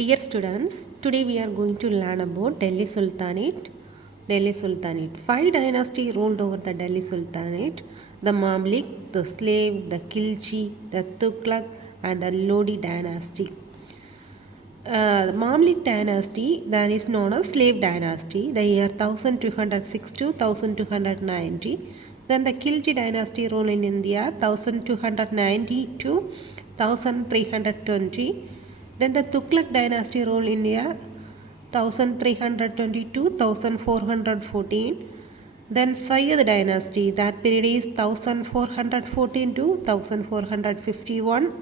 Dear students, today we are going to learn about Delhi Sultanate. Delhi Sultanate. Five dynasties ruled over the Delhi Sultanate: the Mamluk, the Slave, the Khilji, the Tughlaq, and the Lodi dynasty. The Mamluk dynasty, that is known as Slave dynasty, the year 1206 to 1290. Then the Khilji dynasty ruled in India 1290 to 1320. Then the Tughlaq dynasty ruled in India 1322 1414. Then Sayyid dynasty, that period is 1414 to 1451.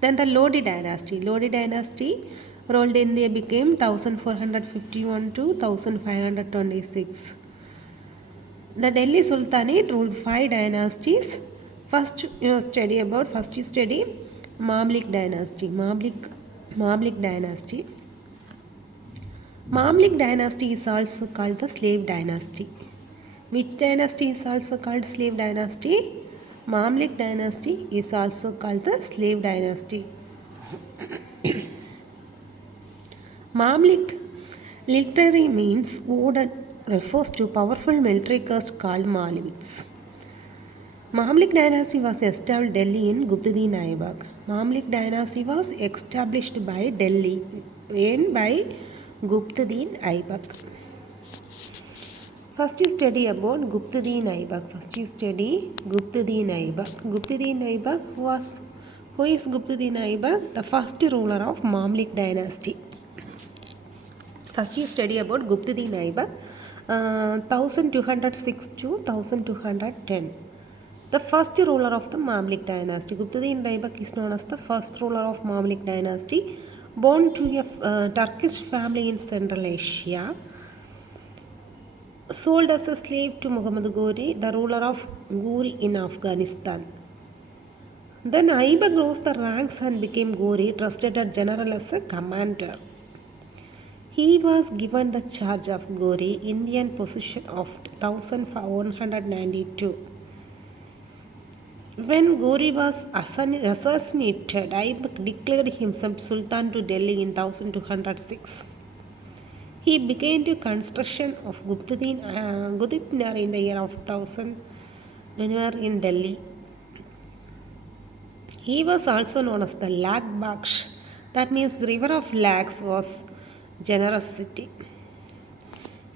Then the Lodi dynasty. Lodi dynasty ruled India became 1451 to 1526. The Delhi Sultanate ruled five dynasties. First you study Mamluk dynasty. Mamluk dynasty. Mamluk dynasty is also called the slave dynasty. Which dynasty is also called slave dynasty? Mamluk dynasty is also called the slave dynasty. Mamluk literally means word that refers to powerful military caste called Maliks. Mamluk dynasty was established Delhi in Guptadin Aibak. Mamluk dynasty was established by Delhi by Guptadin Aibak. First you study about Guptadin Aibak. Guptadin Aibak who is Guptadin Aibak? The first ruler of Mamluk dynasty. First you study about Guptadin Aibak 1206 to 1210. The first ruler of the Mamluk dynasty. Guptadin Aibak is known as the first ruler of Mamluk dynasty, born to a Turkish family in Central Asia. Sold as a slave to Muhammad Ghori, the ruler of Ghori in Afghanistan. Then Aibak rose the ranks and became Ghori, trusted as general as a commander. He was given the charge of Ghori, Indian possession of 1192. When Ghori was assassinated, Aibak declared himself Sultan to Delhi in 1206. He began the construction of Qutub Minar in the year of 1000 in Delhi. He was also known as the Lag Baksh, that means river of lakhs was generosity.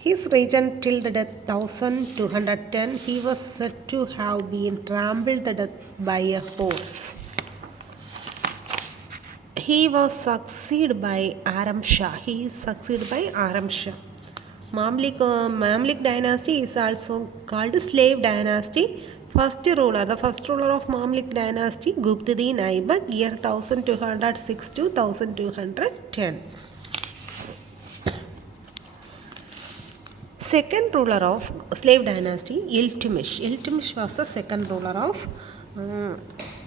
His reign till the death 1210, he was said to have been trampled to death by a horse. He was succeeded by Aram Shah. Mamluk dynasty is also called slave dynasty. The first ruler of Mamluk dynasty, Guptadin Aibak, year 1206 to 1210. Second ruler of slave dynasty, Iltutmish. Iltutmish was the second ruler of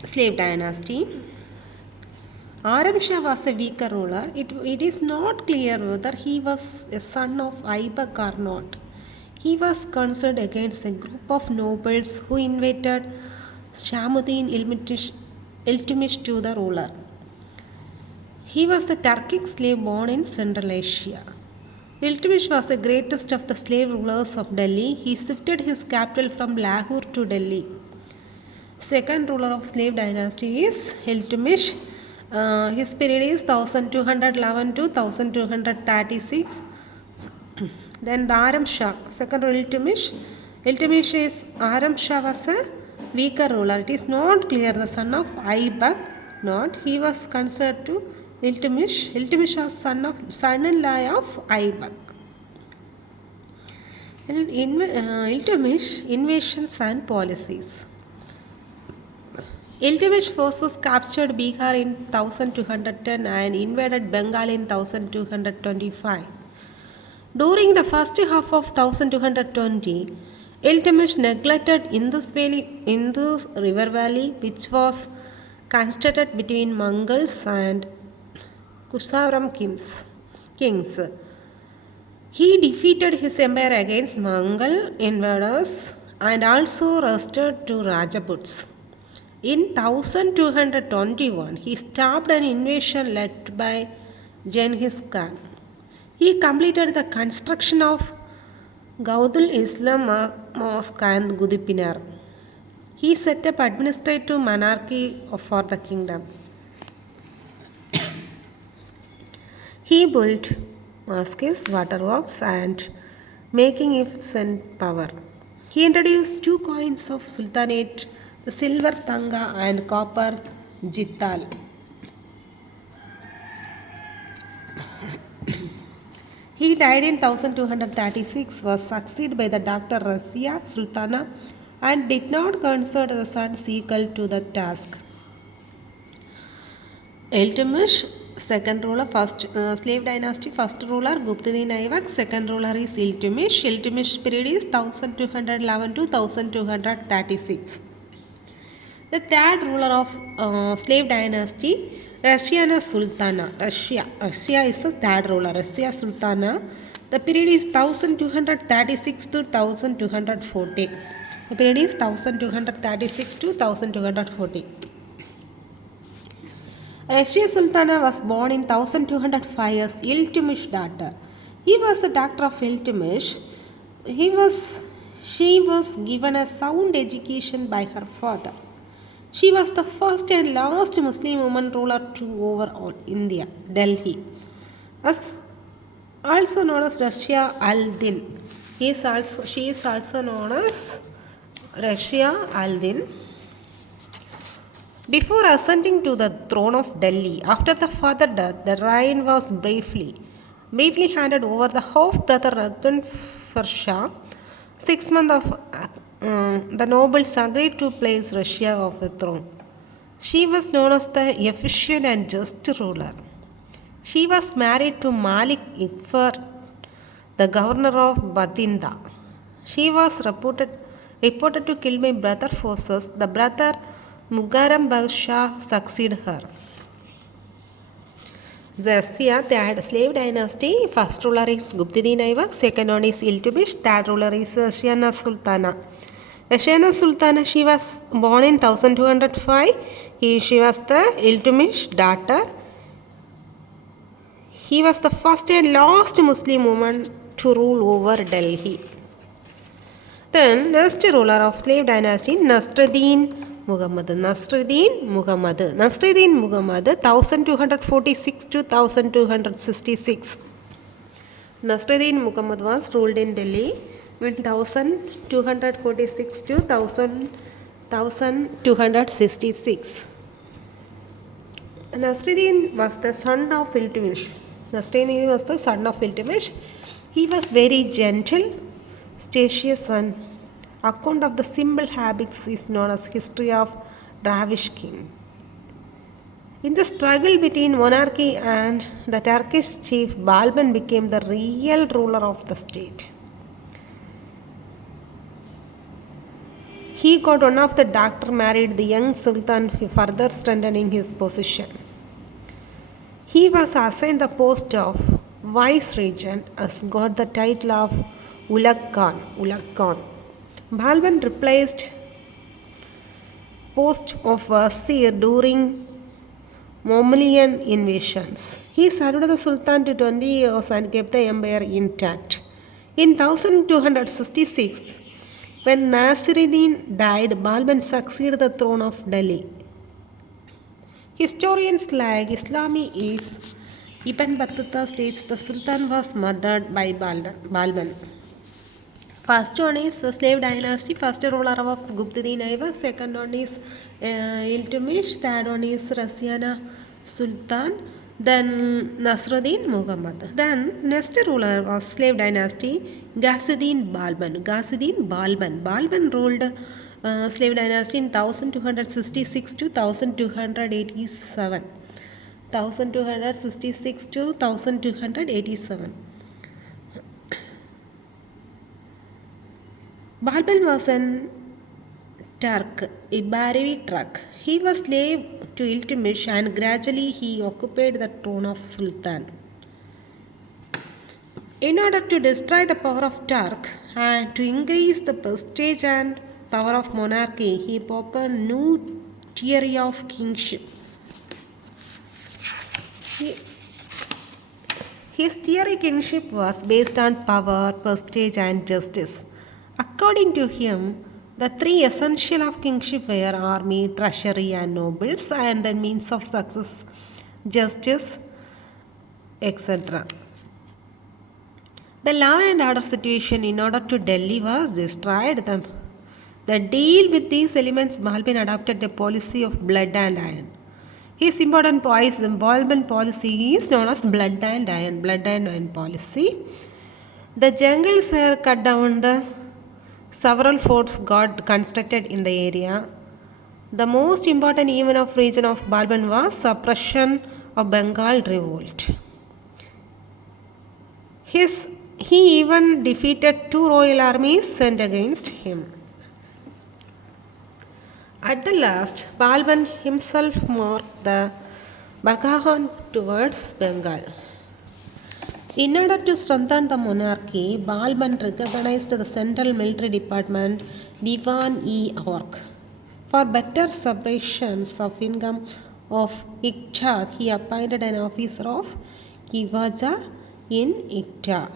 slave dynasty. Aram Shah was a weaker ruler. It is not clear whether he was a son of Aibak or not. He was concerned against a group of nobles who invited Shamuddin Iltutmish to the ruler. He was a Turkic slave born in Central Asia. Iltutmish was the greatest of the slave rulers of Delhi. He shifted his capital from Lahore to Delhi. Second ruler of slave dynasty is Iltutmish. His period is 1211 to 1236. Then the Aram Shah, second ruler Iltutmish. Aram Shah was a weaker ruler. It is not clear the son of Aibak. Not. He was considered to Iltutmish. Iltutmish was son-in-law of Aibak. Iltutmish invasions and policies. Iltutmish forces captured Bihar in 1210 and invaded Bengal in 1225. During the first half of 1220, Iltutmish neglected Indus river valley, which was constructed between Mongols and Kusharam kings. He defeated his empire against Mongol invaders and also restored to Rajputs. In 1221, he stopped an invasion led by Genghis Khan. He completed the construction of Gaudul Islam Mosque and Gudipinar. He set up administrative monarchy for the kingdom. He built mosques, waterworks, and making it in power. He introduced two coins of sultanate, the silver tanga and copper jittal. He died in 1236, was succeeded by the Dr. Razia Sultana, and did not consider the son's equal to the task. Iltutmish, second ruler, first slave dynasty, first ruler Guptadin Aibak, second ruler is Iltutmish. Iltutmish period is 1211 to 1236. The third ruler of slave dynasty, Russiana Sultana. Russia is the third ruler. Russia Sultana. The period is 1236 to 1240. The period is 1236 to 1240. Russia Sultana was born in 1205 as Iltutmish's daughter. He was the daughter of Iltutmish. She was given a sound education by her father. She was the first and last Muslim woman ruler to overall India, Delhi. Also known as Russia al-Din. She is also known as Russia al-Din. Before ascending to the throne of Delhi, after the father death, the reign was briefly handed over the half-brother Ragan for Shah. 6 months of the nobles agreed to place Russia off the throne. She was known as the efficient and just ruler. She was married to Malik Ikfar, the governor of Bathinda. She was reported to kill by brother forces. The brother Mugaram Shah succeeded her. Russia, third slave dynasty. First ruler is Guptadin Aibak, second one is Iltutmish, third ruler is Russiana Sultana. Russiana Sultana, she was born in 1205. She was the Iltutmish daughter. He was the first and last Muslim woman to rule over Delhi. Then, next ruler of slave dynasty, Nasruddin Muhammad, 1246 to 1266. Nasruddin Muhammad was ruled in Delhi in 1246 to 1266. Nasruddin was the son of Iltutmish. He was very gentle, studious, and account of the simple habits is known as history of Dravish king. In the struggle between monarchy and the Turkish chief, Balban became the real ruler of the state. He got one of the daughter married the young sultan, further strengthening his position. He was assigned the post of vice regent as got the title of Ulugh Khan. Balban replaced post of Wazir during Momolian invasions. He served the Sultan to 20 years and kept the empire intact. In 1266, when Nasiruddin died, Balban succeeded the throne of Delhi. Historians like Islami Ibn Battuta states the Sultan was murdered by Balban. First one is the slave dynasty. First ruler of Guptadin Aibak. Second one is Iltutmish. Third one is Russiana Sultan. Then Nasruddin Muhammad. Then next ruler was slave dynasty Ghazidin Balban. Balban ruled slave dynasty in 1266 to 1287. 1266 to 1287. Balban was an Turk, a Baravi Turk. He was slave to Iltutmish and gradually he occupied the throne of Sultan. In order to destroy the power of Turk and to increase the prestige and power of monarchy, he proposed a new theory of kingship. His theory kingship was based on power, prestige, and justice. According to him, the three essential of kingship were army, treasury, and nobles, and the means of success, justice, etc. The law and order situation in order to Delhi was destroyed. The deal with these elements, Balban adopted a policy of blood and iron. His involvement policy is known as blood and iron policy. The jungles were cut down, the several forts got constructed in the area. The most important event of region of Balban was suppression of Bengal revolt. He even defeated two royal armies sent against him. At the last, Balban himself marked the Barkhahan towards Bengal. In order to strengthen the monarchy, Balban recognized the central military department Diwan-e-Org. For better separations of income of Iqta, he appointed an officer of Kivaja in Iqta.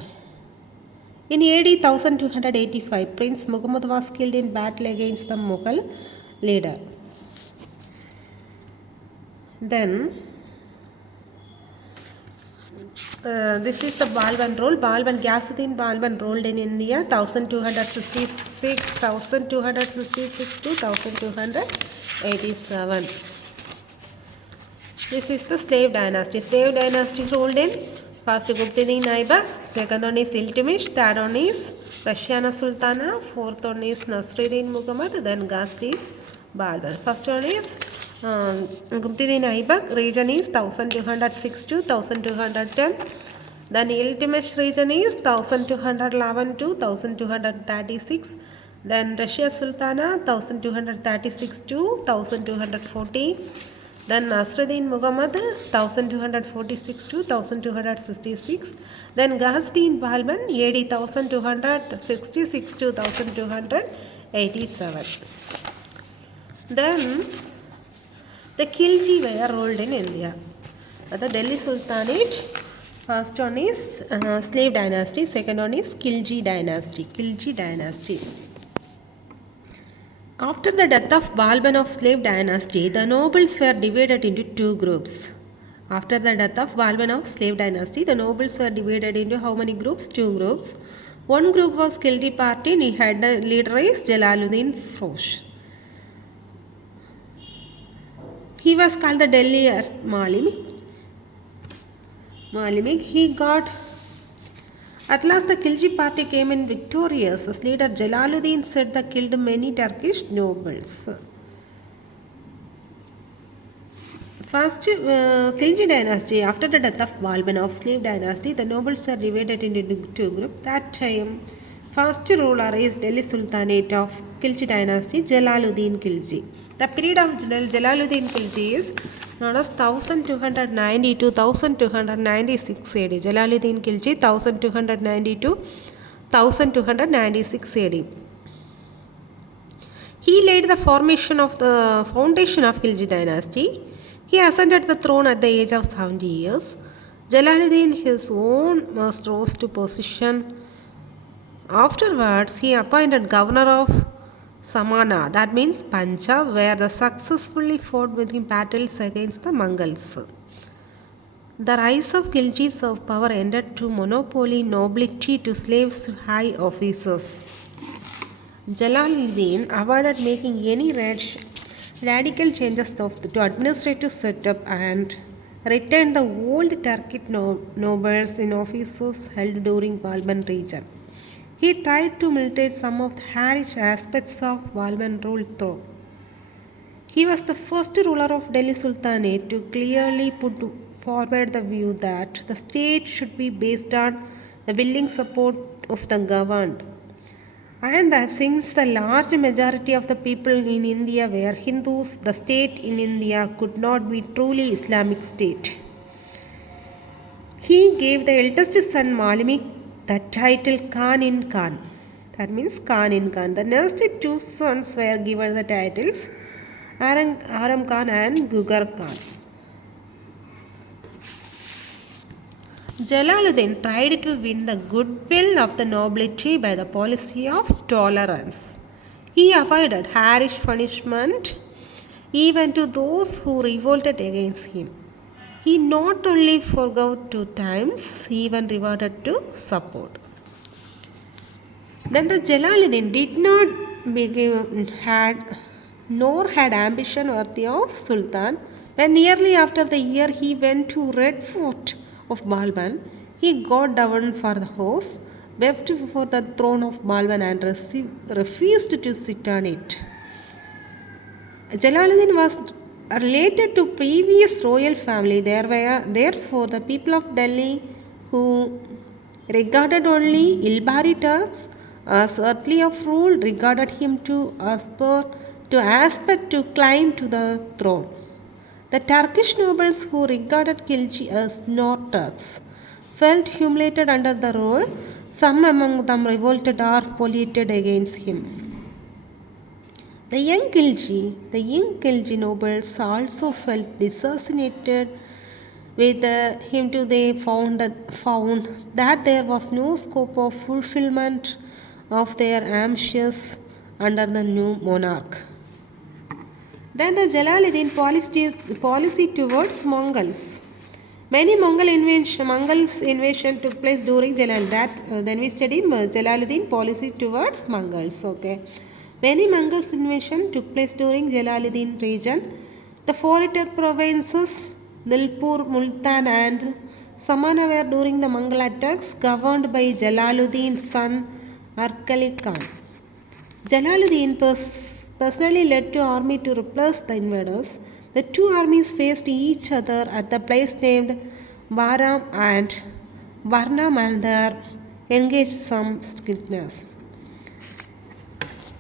In AD 1285, Prince Muhammad was killed in battle against the Mughal leader. Then, this is the Balban rule. Ghiyasuddin Balban ruled in India 1266 to 1287. This is the slave dynasty. Slave dynasty ruled in first Guptadin Aibak, second one is Iltutmish, third one is Rashana Sultana, fourth one is Nasruddin Muhammad, then Ghazni Balban. First one is Guptadin Aibak, region is 1206 to 1210. Then Iltutmish region is 1211 to 1236. Then Rashia Sultana 1236 to 1240. Then Nasruddin Muhammad 1246 to 1266. Then Ghazni Balban AD 1266 to 1287. Then the Khilji were ruled in India. The Delhi Sultanate, first one is slave dynasty, second one is Khilji dynasty. After the death of Balban of slave dynasty, the nobles were divided into two groups. After the death of Balban of slave dynasty, the nobles were divided into how many groups? Two groups. One group was Khilji party and leader is Jalaluddin Frosh. He was called the Delhi as Malimik. At last the Khilji party came in victorious. As leader Jalaluddin said they killed many Turkish nobles. First, Khilji dynasty. After the death of Balban of slave dynasty, the nobles were divided into two groups. That time, first ruler is Delhi Sultanate of Khilji dynasty, Jalaluddin Khilji. The period of Jalaluddin Khilji is known as 1290 to 1296 AD. Jalaluddin Khilji 1290 to 1296 AD. He laid the foundation of Khilji dynasty. He ascended the throne at the age of 70 years. Jalaluddin his own must rose to position. Afterwards, he appointed governor of Samana, that means Punjab, where they successfully fought in battles against the Mongols. The rise of Khiljis of power ended to monopoly nobility to slaves to high officers. Jalaluddin avoided making any radical changes to administrative setup and retained the old Turkic nobles in offices held during Balban region. He tried to militate some of the harish aspects of Balban rule through. He was the first ruler of Delhi Sultanate to clearly put forward the view that the state should be based on the willing support of the governed. And that since the large majority of the people in India were Hindus, the state in India could not be truly Islamic state. He gave the eldest son Malimik the title Khan in Khan. That means Khan in Khan. The next two sons were given the titles Aram Khan and Gugar Khan. Jalaluddin tried to win the goodwill of the nobility by the policy of tolerance. He avoided harsh punishment even to those who revolted against him. He not only forgave 2 times, he even rewarded to support. Then the Jalaluddin did not begin nor had ambition worthy of Sultan. When nearly after the year he went to Red Fort of Balban, he got down for the horse, wept before the throne of Balban and refused to sit on it. Jalaluddin was related to previous royal family. Therefore the people of Delhi who regarded only Ilbari Turks as worthy of rule regarded him to aspect to climb to the throne. The Turkish nobles who regarded Khilji as not Turks felt humiliated under the rule. Some among them revolted or polluted against him. The young Khilji nobles also felt dissatisfied with him too. They found that there was no scope of fulfillment of their ambitions under the new monarch. Then the Jalaluddin policy towards Mongols. Many Mongols invasion took place during then we studied Jalaluddin policy towards Mongols. Okay. Many Mongols invasion took place during Jalaluddin region. The fortified provinces Nilpur, Multan and Samana were during the Mongol attacks governed by Jalaluddin's son Arkali Khan. Jalaluddin personally led the army to repulse the invaders. The two armies faced each other at the place named Varnam and there engaged some skirmishes.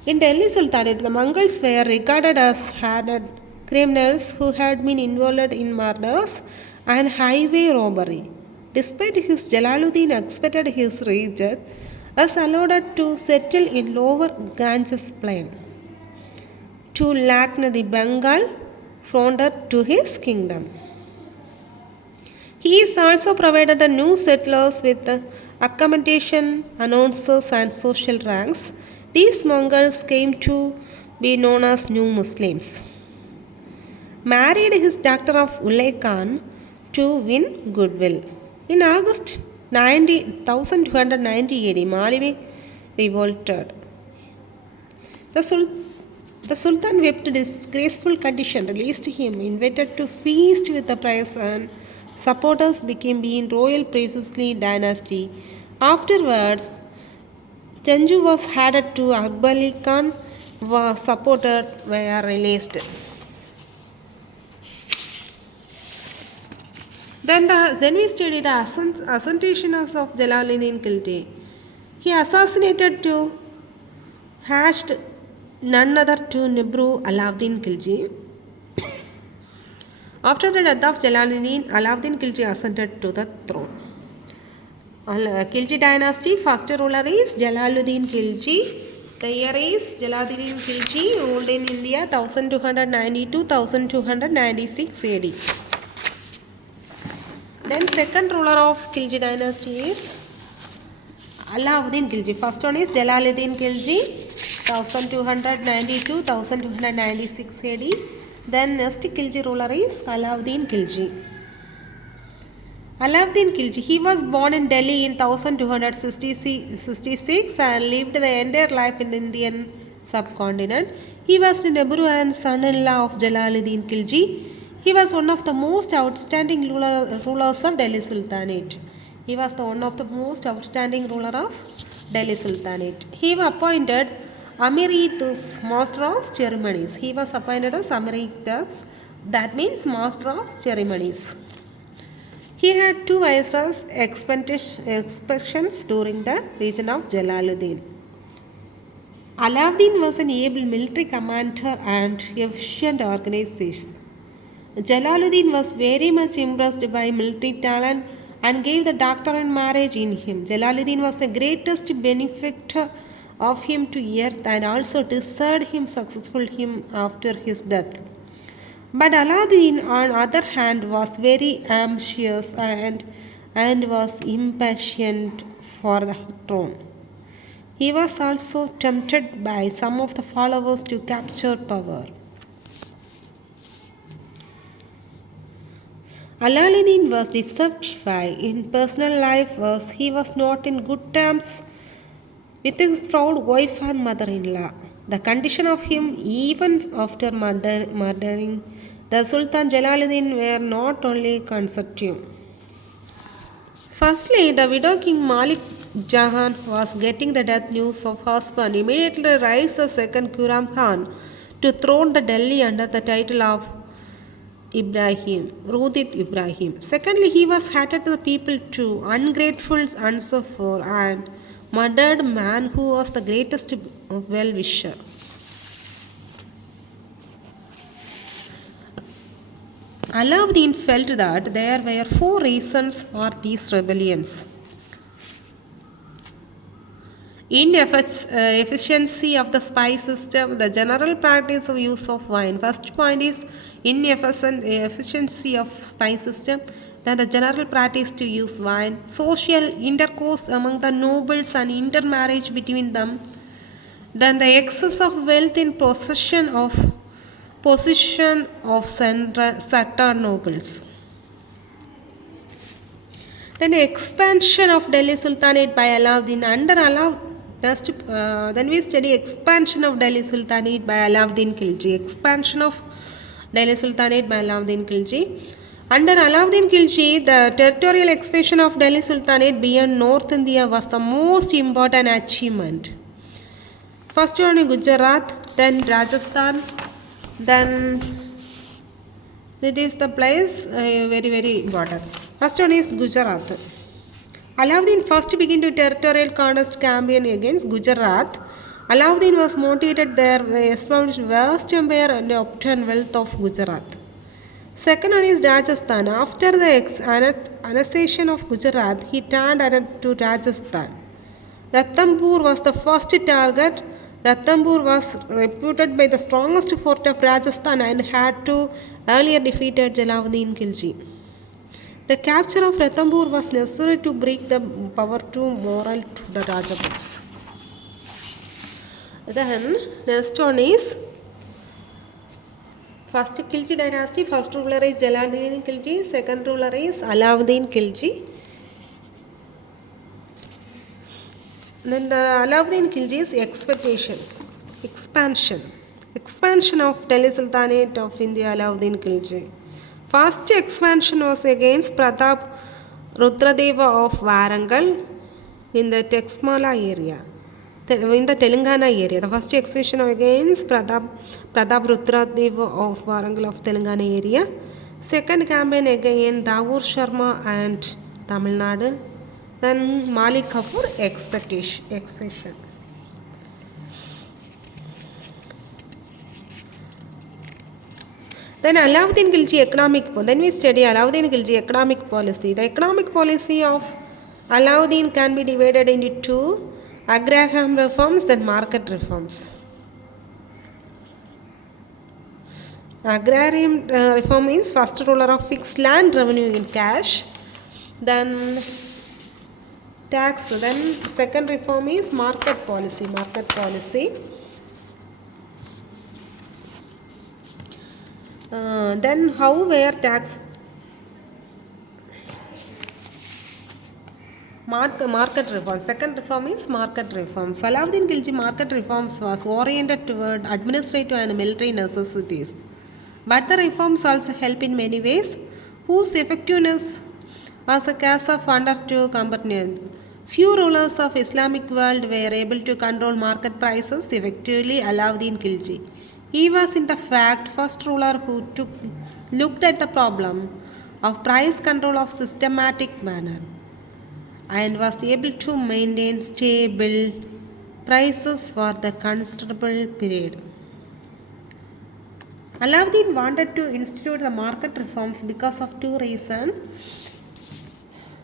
In Delhi Sultanate, the Mongols were regarded as hardened criminals who had been involved in murders and highway robbery. Despite his Jalaluddin accepted his region as allowed to settle in lower Ganges plain to Lakhnadi, Bengal, frontier to his kingdom. He is also provided the new settlers with accommodation, announcers and social ranks. These Mongols came to be known as New Muslims. Married his daughter of Ulay Khan to win goodwill. In August 1290 AD, Malivik revolted. The Sultan wept disgraceful condition, released him, invited to feast with the priest and supporters became in royal priestly dynasty. Afterwards, Chanju was added to Akbali Khan, was supported were released. Then we study the assassinations of Jalaluddin Khilji. He assassinated to hashed none other to Nibru Alauddin Khilji. After the death of Jalaluddin, Alauddin Khilji ascended to the throne. Khilji dynasty, first ruler is Jalaluddin Khilji. The year is Jalaluddin Khilji ruled in India 1290-1296 AD. Then second ruler of Khilji dynasty is Alauddin Khilji. First one is Jalaluddin Khilji 1292-1296 AD. Then next Khilji ruler is Alauddin Khilji. Alauddin Khilji, he was born in Delhi in 1266 and lived the entire life in the Indian subcontinent. He was the Nebru and son-in-law of Jalaluddin Khilji. He was one of the most outstanding rulers of Delhi Sultanate. He was one of the most outstanding ruler of Delhi Sultanate. He was appointed Amiritus, master of ceremonies. He was appointed as Amiritus, that means master of ceremonies. He had two viceroys expeditions during the reign of Jalaluddin. Alauddin was an able military commander and efficient organizer. Jalaluddin was very much impressed by military talent and gave the daughter in marriage in him. Jalaluddin was the greatest benefactor of him to earth and also desired him successful him after his death. But Alauddin, on the other hand, was very ambitious and and was impatient for the throne. He was also tempted by some of the followers to capture power. Aladdin was dissatisfied in personal life as he was not in good terms with his proud wife and mother-in-law. The condition of him even after murdering the Sultan Jalaluddin were not only conservative. Firstly, the widow King Malik Jahan was getting the death news of husband. Immediately raised the second Kuram Khan to throne the Delhi under the title of Ibrahim, Rudit Ibrahim. Secondly, he was hated to the people too, ungrateful, unsuffered, and murdered man who was the greatest well-wisher. Alauddin felt that there were four reasons for these rebellions. Inefficiency of the spice system, the general practice of use of wine. First point is inefficiency of spice system, then the general practice to use wine, social intercourse among the nobles and intermarriage between them, then the excess of wealth in possession of certain nobles. Then expansion of Delhi Sultanate by Alauddin under then we study expansion of Delhi Sultanate by Alauddin Khilji. Expansion of Delhi Sultanate by Alauddin Khilji. Under Alauddin Khilji, the territorial expansion of Delhi Sultanate beyond North India was the most important achievement. First one is Gujarat, then Rajasthan, then it is the place very important. First one is Gujarat. Alauddin first began to territorial contest campaign against Gujarat. Alauddin was motivated there by established vast empire and obtained wealth of Gujarat. Second one is Rajasthan. After the annexation of Gujarat, he turned to Rajasthan. Ranthambore was the first target. Ranthambore was reputed by the strongest fort of Rajasthan and had to earlier defeated Jalaluddin Khilji. The capture of Ranthambore was necessary to break the power to moral to the Rajaputs. Then next one is first Khilji dynasty. First ruler is Jalaluddin Khilji. Second ruler is Alauddin Khilji. Then the Alauddin Khilji's expansion of Delhi Sultanate of India. Alauddin Khilji. First expansion was against Pratap Rudradeva of Warangal in the Texmala area, in the Telangana area. The first expansion was against Pratap Rudradeva of Warangal of Telangana area. Second campaign against Dawoor Sharma and Tamil Nadu. Then Malik Kafur expansion. Then Alauddin Khilji economic. Then we study Alauddin Khilji economic policy. The economic policy of Alauddin can be divided into two: agrarian reforms, then market reforms. Agrarian reform is first ruler of fixed land revenue in cash, then tax. Then second reform is market policy. Then how were tax market reforms. Second reform is market reforms. Alauddin Khilji market reforms was oriented toward administrative and military necessities. But the reforms also help in many ways, whose effectiveness was a case of under two components. Few rulers of Islamic world were able to control market prices effectively. Alauddin Khilji. He was in the fact first ruler who looked at the problem of price control of systematic manner and was able to maintain stable prices for the considerable period. Alauddin wanted to institute the market reforms because of two reasons.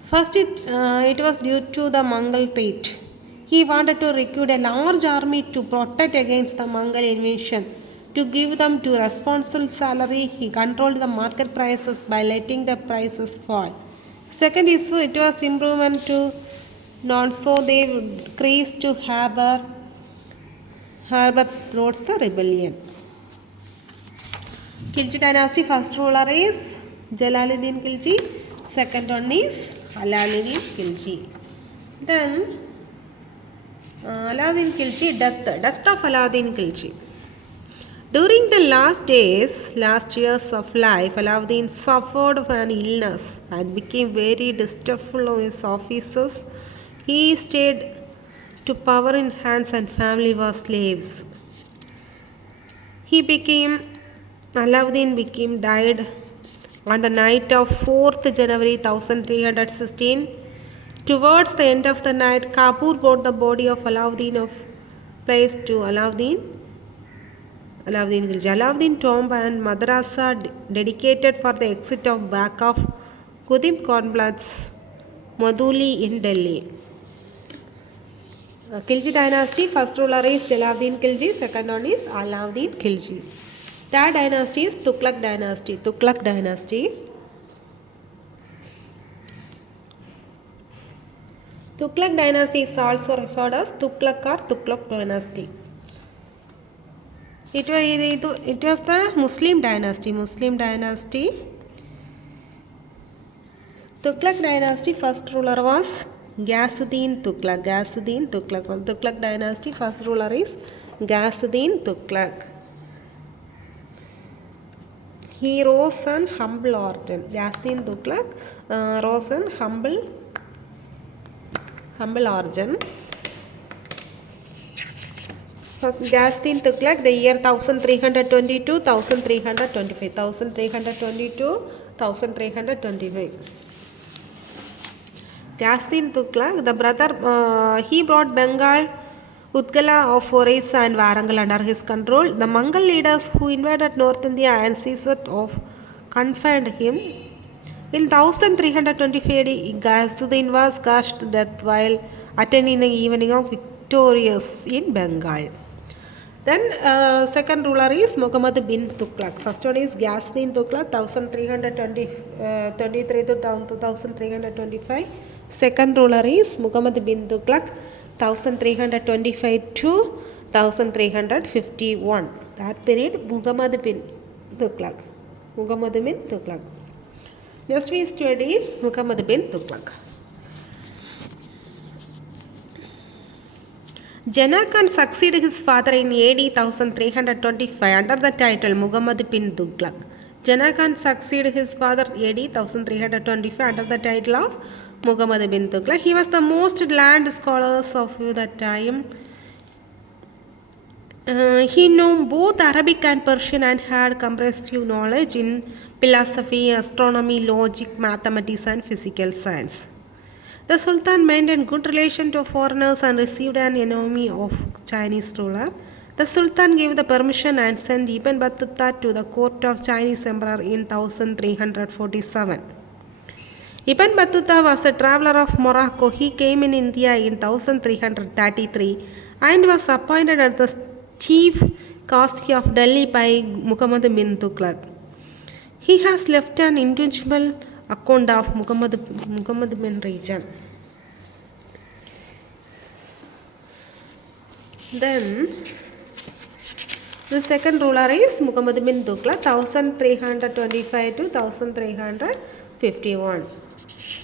First, it was due to the Mongol threat. He wanted to recruit a large army to protect against the Mongol invasion. To give them to responsible salary, he controlled the market prices by letting the prices fall. Second is it was improvement to non so they decreased to harbor throats the rebellion. Khilji dynasty first ruler is Jalaluddin Khilji, second one is Alaauddin Khilji. Then Alauddin Khilji, death of Alauddin Khilji. During the last years of life, Alauddin suffered an illness and became very distrustful of his officers. He stayed to power in hands and family were slaves. Alauddin died on the night of 4th January 1316. Towards the end of the night, Kapur brought the body of Alauddin of place to Alauddin Khilji. Alauddin tomb and madrasa dedicated for the exit of back of Qutb complex, Madhuli in Delhi. Khilji dynasty, first ruler is Jalaluddin Khilji, second one is Alauddin Khilji. Third dynasty is Tughlaq dynasty. Tughlaq dynasty. Tughlaq dynasty is also referred as Tughlaq or Tughlaq dynasty. It was the Muslim dynasty. Tughlaq dynasty first ruler was Ghiyasuddin Tughlaq. Tughlaq dynasty first ruler is Ghiyasuddin Tughlaq. He rose an humble origin. Ghiyasuddin Tughlaq rose an humble origin. First, Ghiyasuddin Tughlaq, the year 1322, 1325. Ghiyasuddin Tughlaq, the brother, he brought Bengal, Udgala of Orissa and Warangal under his control. The Mughal leaders who invaded North India and seized of confined him. In 1325 AD, Ghiyasuddin was crushed to death while attending the evening of victorious in Bengal. Then second ruler is Muhammad bin Tughlaq. First one is Ghiyasuddin Tughlaq, 1323 to 1325. Second ruler is Muhammad bin Tughlaq, 1325 to 1351. That period, Muhammad bin Tughlaq. Next we study Muhammad bin Tughlaq. Jana Khan succeeded his father in AD 1325 under the title Muhammad bin Tughlaq. Jana Khan succeeded his father AD 1325 under the title of Muhammad bin Tughlaq. He was the most learned scholar of that time. He knew both Arabic and Persian and had comprehensive knowledge in philosophy, astronomy, logic, mathematics and physical science. The Sultan maintained good relation to foreigners and received an enemy of Chinese ruler. The Sultan gave the permission and sent Ibn Battuta to the court of Chinese emperor in 1347. Ibn Battuta was a traveler of Morocco. He came in India in 1333 and was appointed as the chief Qazi of Delhi by Muhammad bin Tughlaq. He has left an individual account of Muhammad bin region. Then the second ruler is Muhammad bin Tughlaq, 1325 to 1351.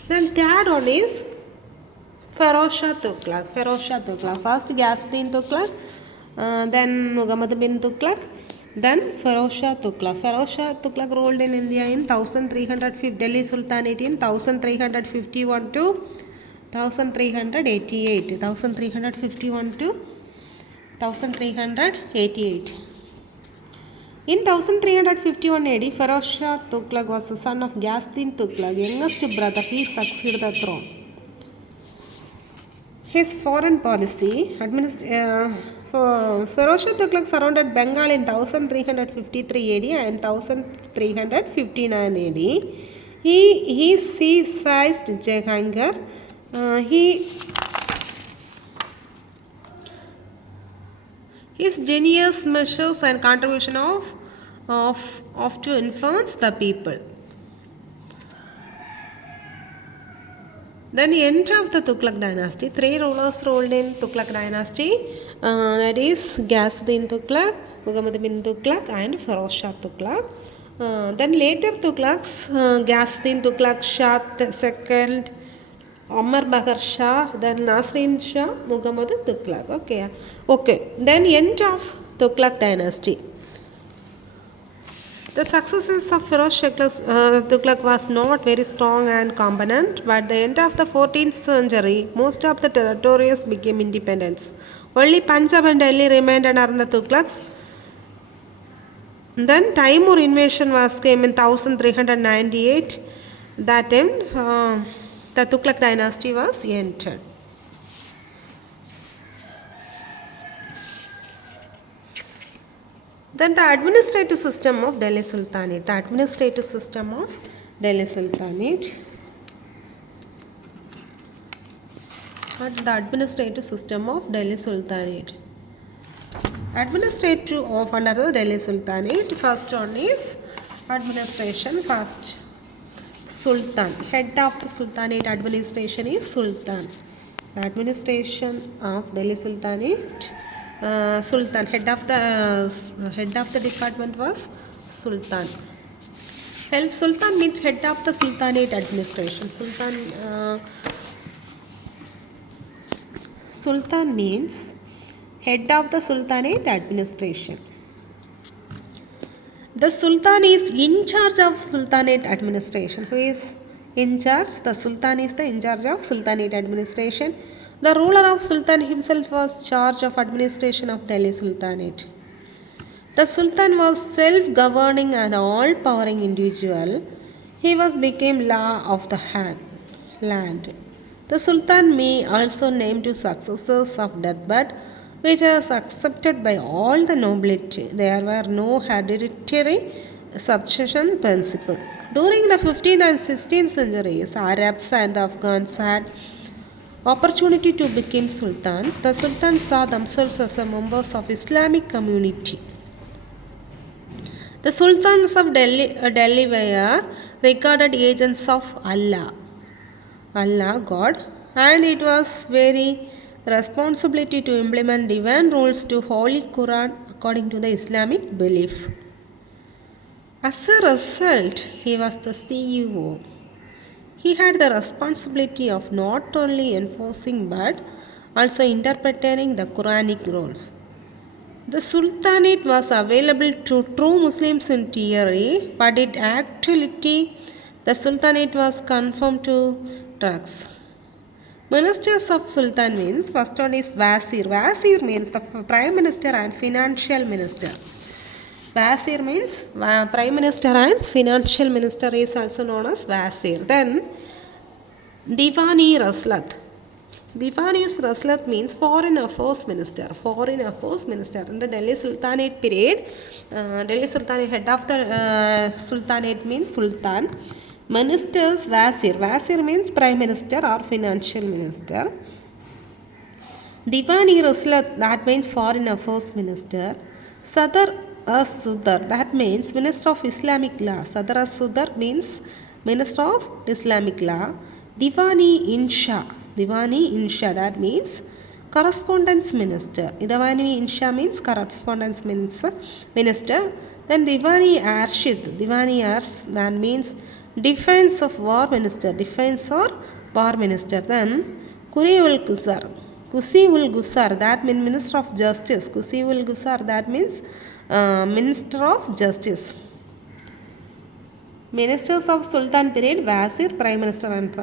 Then third one is Feroz Shah Tughlaq. First Ghiyasuddin Tughlaq, then Muhammad bin Tughlaq, then Feroz Shah Tughlaq. Feroz Shah Tughlaq ruled in India in 1350, Delhi Sultanate in 1351 to 1388. 1351 to 1388. In 1351 AD, Feroz Shah Tughlaq was the son of Ghiyasuddin Tughlaq, youngest brother. He succeeded the throne. His foreign policy, Feroz Shah Tughlaq surrounded Bengal in 1353 AD and 1359 AD. He seized Jahangir. His genius, measures and contribution of to influence the people. Then end of the Tughlaq dynasty. Three rulers ruled in Tughlaq dynasty. That is Ghiyasuddin Tughlaq, Muhammad bin Tughlaq, and Feroz Shah Tughlaq. Then later Tughlaqs, Ghiyasuddin Tughlaq, Shah II, Omar Bahar Shah, then Nasrin Shah, Muhammad Tughlaq. Okay. Then end of Tughlaq dynasty. The successes of Feroz Shah Tughlaq was not very strong and competent, but at the end of the 14th century, most of the territories became independent. Only Punjab and Delhi remained under the Tughlaqs. Then Timur invasion came in 1398. That time, the Tughlaq dynasty was entered. Then the administrative system of Delhi Sultanate. The administrative system of Delhi Sultanate. The administrative system of Delhi Sultanate. Administrative of under the Delhi Sultanate. First one is administration. First, Sultan. Head of the Sultanate administration is Sultan. The administration of Delhi Sultanate. Sultan. Head of the department was Sultan. Sultan means head of the Sultanate administration. Sultan means head of the Sultanate administration. The Sultan is in charge of Sultanate administration. Who is in charge? The Sultan is in charge of Sultanate administration. The ruler of Sultan himself was charge of administration of Delhi Sultanate. The Sultan was self-governing and all-powering individual. He became law of the land. The Sultan may also name two successors of deathbed, which was accepted by all the nobility. There were no hereditary succession principle. During the 15th and 16th centuries, Arabs and the Afghans had opportunity to become sultans. The sultans saw themselves as members of Islamic community. The sultans of Delhi were regarded agents of Allah, God, and it was very responsibility to implement divine rules to Holy Quran according to the Islamic belief. As a result, he was the CEO. He had the responsibility of not only enforcing but also interpreting the Quranic rules. The Sultanate was available to true Muslims in theory, but in actuality, the Sultanate was confined to Turks. Ministers of Sultan means first one is Wazir. Wazir means the Prime Minister and Financial Minister. Wazir means Prime Minister and Financial Minister is also known as Wazir. Then Diwani Raslat. Diwani Raslat means Foreign Affairs Minister. Foreign Affairs Minister. In the Delhi Sultanate period, Delhi Sultanate, head of the Sultanate means Sultan. Ministers Wazir. Wazir means Prime Minister or Financial Minister. Diwani Raslat, that means Foreign Affairs Minister. Sadr as-Sudar, that means Minister of Islamic Law. Sadr as-Sudar means Minister of Islamic Law. Diwani Insha, that means Correspondence Minister. Diwani Insha means Correspondence Minister. Then Diwani Arshid, that means Defense of War Minister. Then Kusi ul Gusar, that means Minister of Justice. Kusi ul Gusar, that means Minister of Justice. Ministers of Sultan period: Wazir, Prime Minister and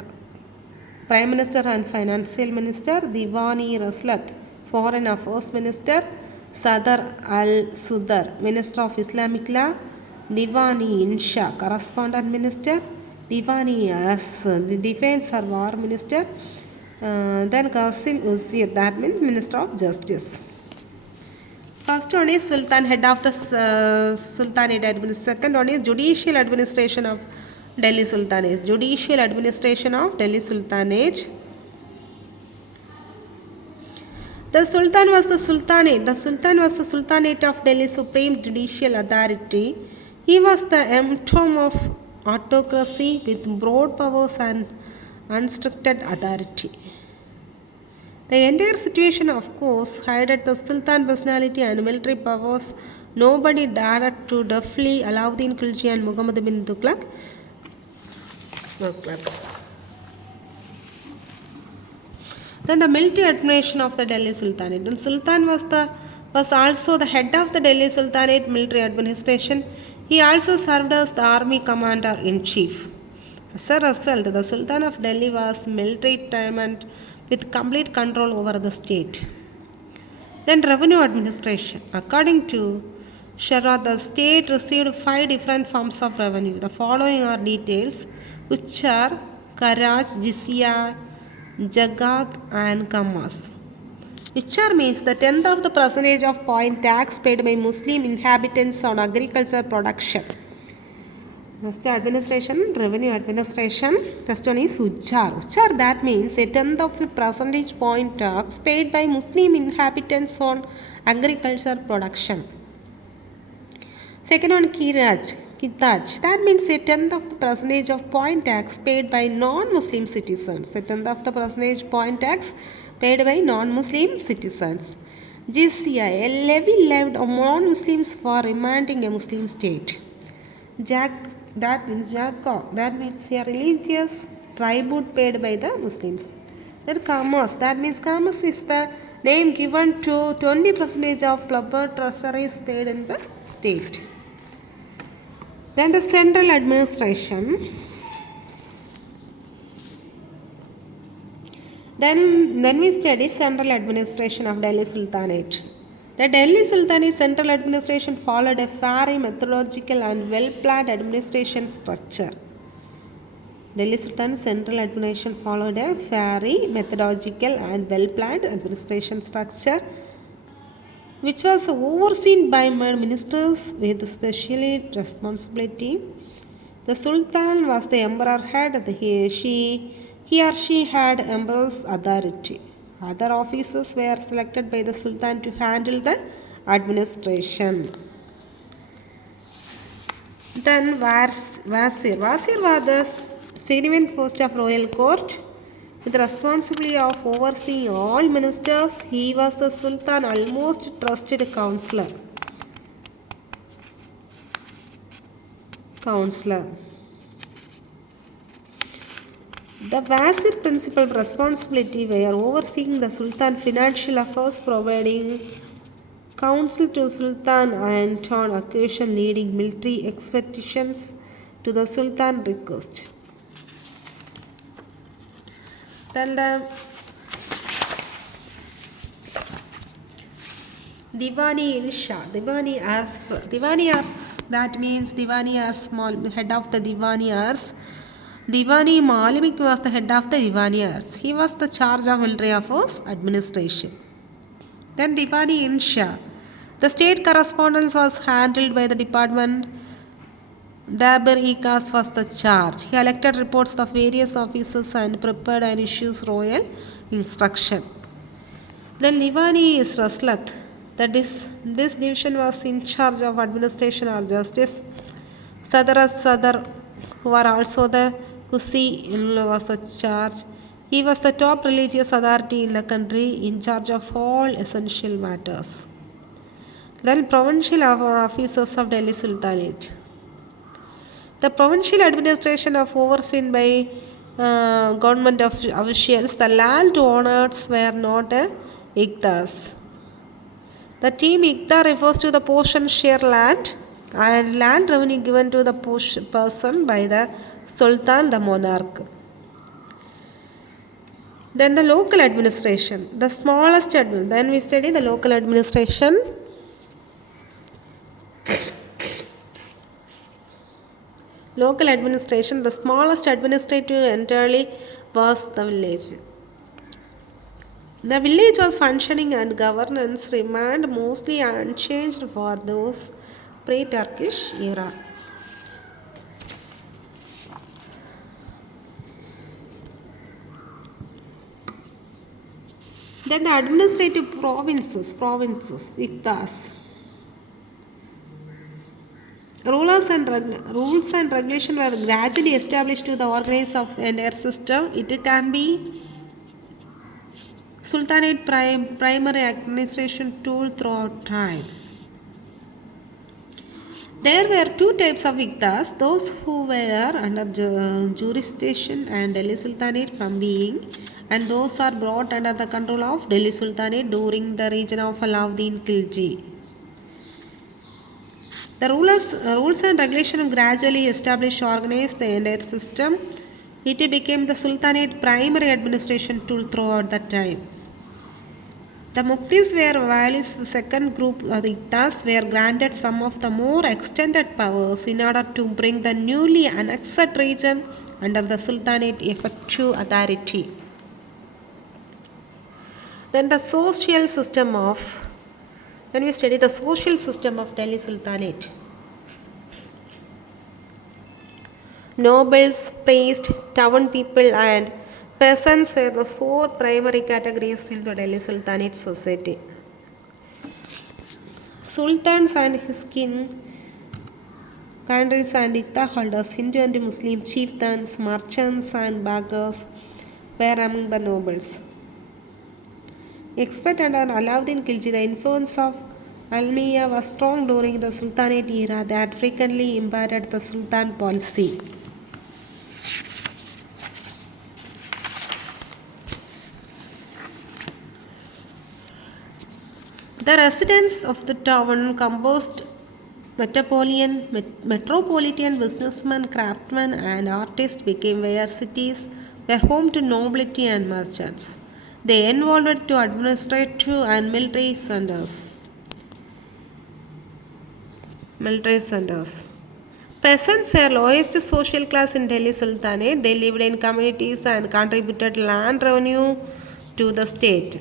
Financial Minister. Diwani Raslat, Foreign Affairs Minister. Sadr al-Sudar, Minister of Islamic Law. Diwani Insha, Correspondent Minister. Diwani the Defense or War Minister. Then Qasil Uzir, that means Minister of Justice. First one is Sultan, head of the Sultanate administration. Second one is judicial administration of Delhi Sultanate. Judicial administration of Delhi Sultanate. The Sultan was the Sultanate. The Sultan was the Sultanate of Delhi Supreme Judicial Authority. He was the epitome of autocracy with broad powers and unrestricted authority. The entire situation, of course, highlighted the Sultan personality and military powers. Nobody dared to deftly Alauddin Khilji and Muhammad bin Tughlaq. Then the military administration of the Delhi Sultanate. Then Sultan was also the head of the Delhi Sultanate military administration. He also served as the army commander in chief. As a result, the Sultan of Delhi was military tyrant with complete control over the state. Then revenue administration. According to Sharad, the state received 5 different forms of revenue. The following are details, which are Karaj, Jizya, Jagat and Kammas. Vichar means the tenth of the percentage of point tax paid by Muslim inhabitants on agriculture production. Next administration, revenue administration. First one is Uchar. Uchar, that means a tenth of a percentage point tax paid by Muslim inhabitants on agriculture production. Second one, Kiraj. Kitaj, that means a tenth of the percentage of point tax paid by non-Muslim citizens. A tenth of the percentage point tax paid by non-Muslim citizens. Jizya, a levy levied on non-Muslims for remanding a Muslim state. That means Jacob, that means a religious tribute paid by the Muslims. Then Kamas, that means Kamas is the name given to 20% of public treasuries paid in the state. Then the central administration. Then we study central administration of Delhi Sultanate. The Delhi Sultanate central administration followed a very methodological and well-planned administration structure. Delhi Sultanate central administration followed a very methodological and well-planned administration structure, which was overseen by ministers with special responsibility. The Sultan was the emperor head. He or she had emperor's authority. Other officers were selected by the Sultan to handle the administration. Then Wazir. Wazir was the significant post of royal court with the responsibility of overseeing all ministers. He was the Sultan's almost trusted counselor. The Wazir principal responsibility were overseeing the Sultan financial affairs, providing counsel to Sultan, and on occasion leading military expeditions to the Sultan request. Then the Diwani Insha. Diwani that means Diwani are small head of the Diwani. Diwani Malimik was the head of the Diwani. He was the charge of military affairs administration. Then Diwani Insha. The state correspondence was handled by the department. Dabir Ikas was the charge. He collected reports of various officers and prepared and issues royal instruction. Then Diwani is Raslat. That is, this division was in charge of administration or justice. Sadar, who are also the Kusi, was the charge. He was the top religious authority in the country, in charge of all essential matters. Then provincial officers of Delhi Sultanate. The provincial administration of overseen by government officials. The land owners were not Iqdas. The term Iqda refers to the portion share land and land revenue given to the person by the Sultan, the monarch. Then the local administration, the smallest then we study the local administration. Local administration, the smallest administrative entirely was the village. The village was functioning and governance remained mostly unchanged for those pre-Turkish era. Then the administrative provinces, Iqtas. Rulers rules and regulation were gradually established to the organize of entire system. It can be sultanate primary administration tool throughout time. There were two types of Iktas, those who were under jurisdiction and Delhi Sultanate from being, and those are brought under the control of Delhi Sultanate during the region of Alauddin Khilji. The rules and regulation gradually established organized the entire system. It became the Sultanate primary administration tool throughout the time. The Muktis were Wali's second group of the Iktas were granted some of the more extended powers in order to bring the newly annexed region under the Sultanate effective authority. Then when we study the social system of Delhi Sultanate. Nobles, priests, town people and peasants were the four primary categories in the Delhi Sultanate society. Sultans and his king, countries and Ikta holders, Hindu and Muslim chieftains, merchants and beggars were among the nobles. Except under Alauddin Khilji, the influence of Almiya was strong during the Sultanate era that frequently impaired the Sultan policy. The residents of the town composed metropolitan businessmen, craftsmen, and artists became where cities were home to nobility and merchants. They evolved to administrative and military centers. Peasants were lowest social class in Delhi Sultanate. They lived in communities and contributed land revenue to the state.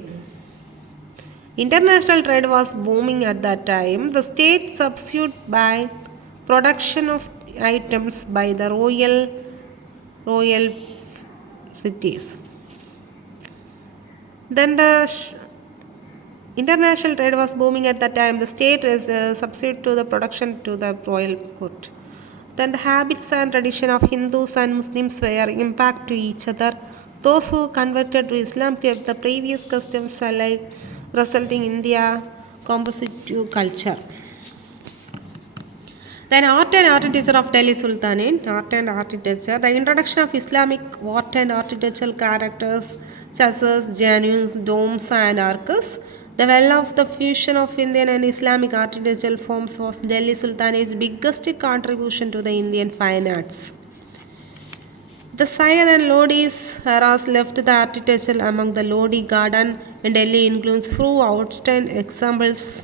International trade was booming at that time. The state substituted by production of items by the royal cities. Then the international trade was booming at that time. The state is substituted to the production to the royal court. Then the habits and tradition of Hindus and Muslims were impact to each other. Those who converted to Islam kept the previous customs alive, resulting in their compositive culture. Then art and architecture of Delhi Sultanate. Art and architecture. The introduction of Islamic art and architectural characters such as genuines, domes and arcs. The well of the fusion of Indian and Islamic architectural forms was Delhi Sultanate's biggest contribution to the Indian fine arts. The Sayyid and Lodi's eras left the architecture among the Lodi garden in Delhi includes few outstanding examples,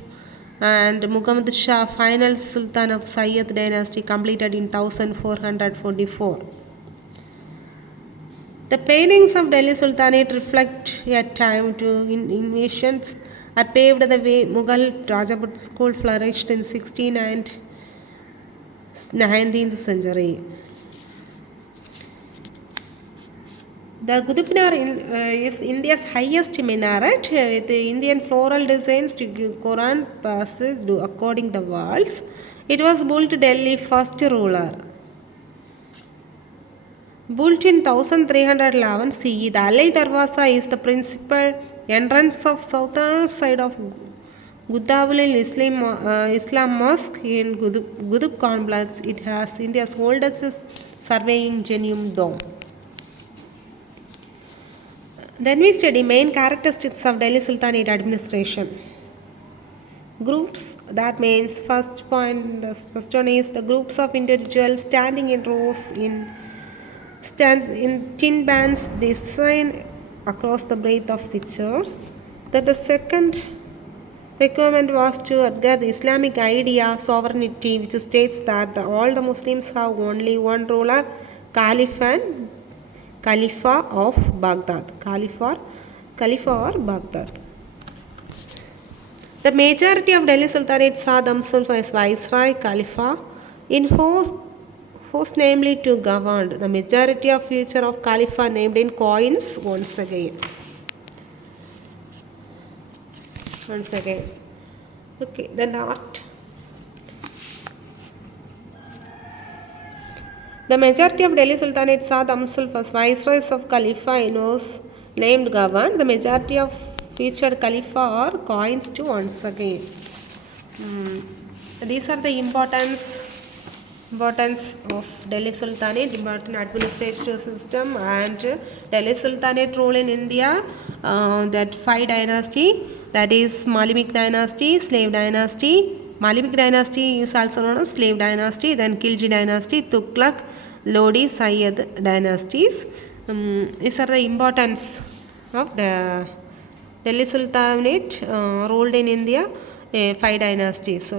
and Muhammad Shah, final Sultan of Sayyid dynasty, completed in 1444. The paintings of Delhi Sultanate reflect a time to invasions that paved the way. Mughal Rajput school flourished in 16th and 19th century. The Qutub Minar is India's highest minaret with Indian floral designs to Quran passages according the walls. It was built Delhi's first ruler. Built in 1311 CE, the Alai Darwaza is the principal entrance of southern side of Gudavul Islam Mosque in Gudub complex. It has India's oldest surveying genuine dome. Then we study main characteristics of Delhi Sultanate administration. Groups, that means the first one is the groups of individuals standing in rows stands in tin bands designed across the breadth of picture. That the second requirement was to adhere the Islamic idea sovereignty, which states that all the Muslims have only one ruler, Khalifa of Baghdad. Khalifa or Baghdad. The majority of Delhi Sultanate saw themselves as Viceroy, Khalifa, in whose namely to govern. The majority of future of Khalifa named in coins once again. Okay, then art. The majority of Delhi Sultanate saw themselves as viceroys of Khalifa and was named governed. The majority of featured Khalifa are coins to once again. These are the importance of Delhi Sultanate, important administrative system, and Delhi Sultanate rule in India. That 5 dynasty, that is Malimik dynasty, slave dynasty. Malimik dynasty is also known as slave dynasty. Then Khilji dynasty, Tughlaq, Lodi, Sayyid dynasties. These are the importance of the Delhi Sultanate ruled in India, 5 dynasties.